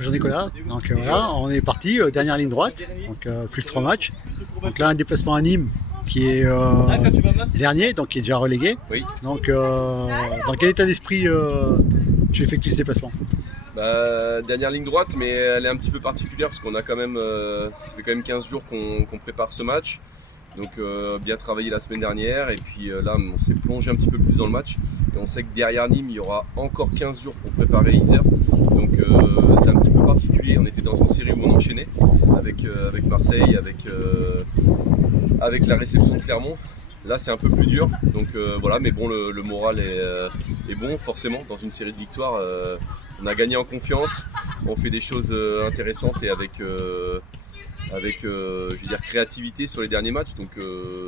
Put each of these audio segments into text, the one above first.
Bonjour Nicolas, donc voilà, on est parti, dernière ligne droite, donc plus que 3 matchs. Donc là un déplacement à Nîmes qui est dernier, donc qui est déjà relégué. Oui. Donc dans quel état d'esprit tu effectues ce déplacement? Dernière ligne droite, mais elle est un petit peu particulière parce qu'on a quand même, ça fait quand même 15 jours qu'on prépare ce match. Donc bien travaillé la semaine dernière et puis là on s'est plongé un petit peu plus dans le match et on sait que derrière Nîmes il y aura encore 15 jours pour préparer Iser. Donc c'est un petit peu particulier, on était dans une série où on enchaînait avec Marseille, avec la réception de Clermont. Là c'est un peu plus dur, donc voilà, mais bon le moral est bon forcément dans une série de victoires. On a gagné en confiance, on fait des choses intéressantes et avec je veux dire, créativité sur les derniers matchs, donc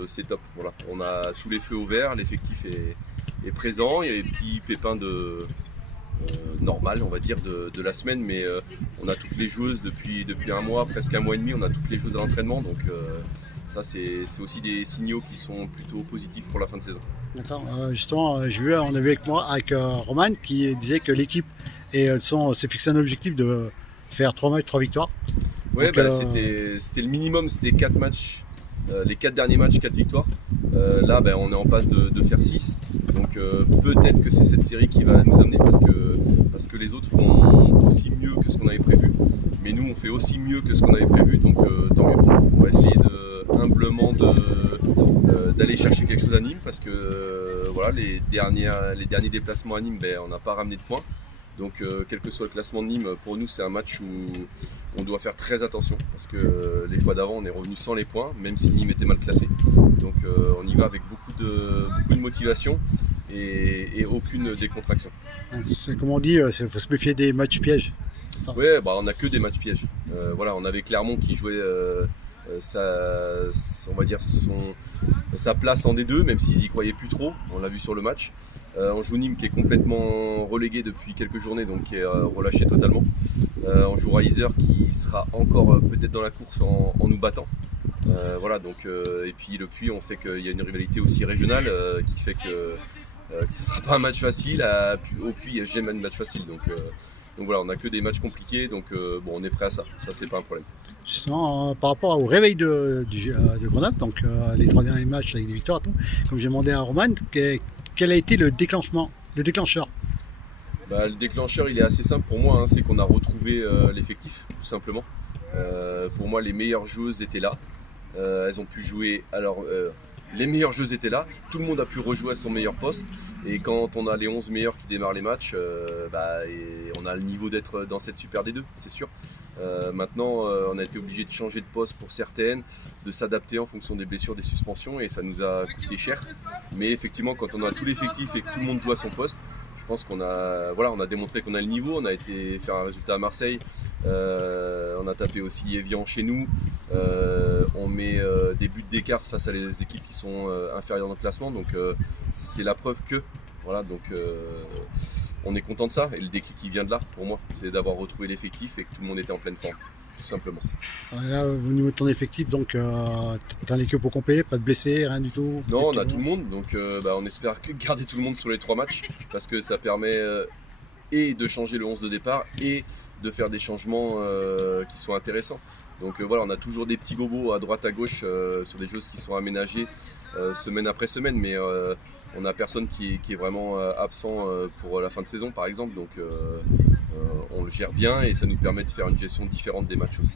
c'est top. Voilà. On a tous les feux au vert, l'effectif est présent, il y a les petits pépins normal on va dire de la semaine, mais on a toutes les joueuses depuis un mois, presque un mois et demi, on a toutes les joueuses à l'entraînement, donc ça c'est aussi des signaux qui sont plutôt positifs pour la fin de saison. D'accord. Justement, on a vu avec Roman qui disait que l'équipe s'est fixé un objectif de faire 3 matchs, 3 victoires. Ouais, Donc, c'était le minimum, c'était 4 matchs, les 4 derniers matchs, 4 victoires. Là, on est en passe de faire 6. Donc peut-être que c'est cette série qui va nous amener parce que les autres font aussi mieux que ce qu'on avait prévu. Mais nous, on fait aussi mieux que ce qu'on avait prévu, donc tant mieux. On va essayer humblement d'aller chercher quelque chose à Nîmes parce que voilà, les derniers déplacements à Nîmes, on n'a pas ramené de points. Donc quel que soit le classement de Nîmes, pour nous c'est un match où on doit faire très attention parce que les fois d'avant on est revenu sans les points, même si Nîmes était mal classé. Donc on y va avec beaucoup de motivation et aucune décontraction. c'est comme on dit, il faut se méfier des matchs pièges. Ouais, on n'a que des matchs pièges. Voilà, on avait Clermont qui jouait on va dire sa place en D2, même s'ils y croyaient plus trop, on l'a vu sur le match. On joue Nîmes qui est complètement relégué depuis quelques journées, donc qui est relâché totalement. On jouera Iser qui sera encore peut-être dans la course en nous battant. Voilà, donc, et puis le Puy, on sait qu'il y a une rivalité aussi régionale qui fait que ce ne sera pas un match facile. Au Puy, il n'y a jamais un match facile. Donc voilà, on n'a que des matchs compliqués, donc bon, on est prêt à ça. Ça, c'est pas un problème. Justement, par rapport au réveil de Grenoble, donc les 3 derniers matchs avec des victoires, tout, comme j'ai demandé à Roman, quel a été le déclencheur? Le déclencheur, il est assez simple pour moi, hein, c'est qu'on a retrouvé l'effectif, tout simplement. Pour moi, les meilleures joueuses étaient là. Elles ont pu jouer. Alors, les meilleures joueuses étaient là. Tout le monde a pu rejouer à son meilleur poste. Et quand on a les 11 meilleurs qui démarrent les matchs, et on a le niveau d'être dans cette Super D2, c'est sûr. Maintenant, on a été obligé de changer de poste pour certaines, de s'adapter en fonction des blessures, des suspensions, et ça nous a coûté cher. Mais effectivement, quand on a tout l'effectif et que tout le monde joue à son poste, je pense qu'on a démontré qu'on a le niveau. On a été faire un résultat à Marseille, on a tapé aussi Evian chez nous, on met des buts d'écart face à les équipes qui sont inférieures dans le classement, donc c'est la preuve que, voilà, donc on est content de ça, et le déclic qui vient de là pour moi, c'est d'avoir retrouvé l'effectif et que tout le monde était en pleine forme, tout simplement. Là, au niveau de ton effectif, donc t'as l'équipe au complet, pas de blessés, rien du tout? Non, on a tout le monde, donc on espère garder tout le monde sur les 3 matchs parce que ça permet et de changer le 11 de départ et de faire des changements qui sont intéressants. Donc voilà, on a toujours des petits bobos à droite à gauche sur des choses qui sont aménagées semaine après semaine, mais on n'a personne qui est vraiment absent pour la fin de saison par exemple, donc on le gère bien et ça nous permet de faire une gestion différente des matchs aussi.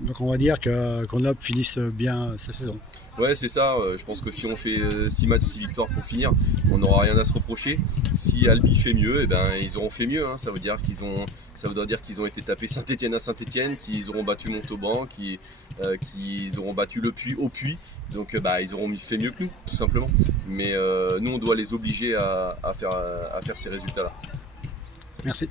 Donc on va dire que Grenoble finisse bien sa saison. Ouais, c'est ça. Je pense que si on fait 6 matchs, 6 victoires pour finir, on n'aura rien à se reprocher. Si Albi fait mieux, ils auront fait mieux, hein. Ça voudra dire qu'ils ont été tapés Saint-Etienne à Saint-Etienne, qu'ils auront battu Montauban, qu'ils auront battu le Puy au Puy. Donc ils auront fait mieux que nous, tout simplement. Mais nous, on doit les obliger à faire ces résultats-là. Merci.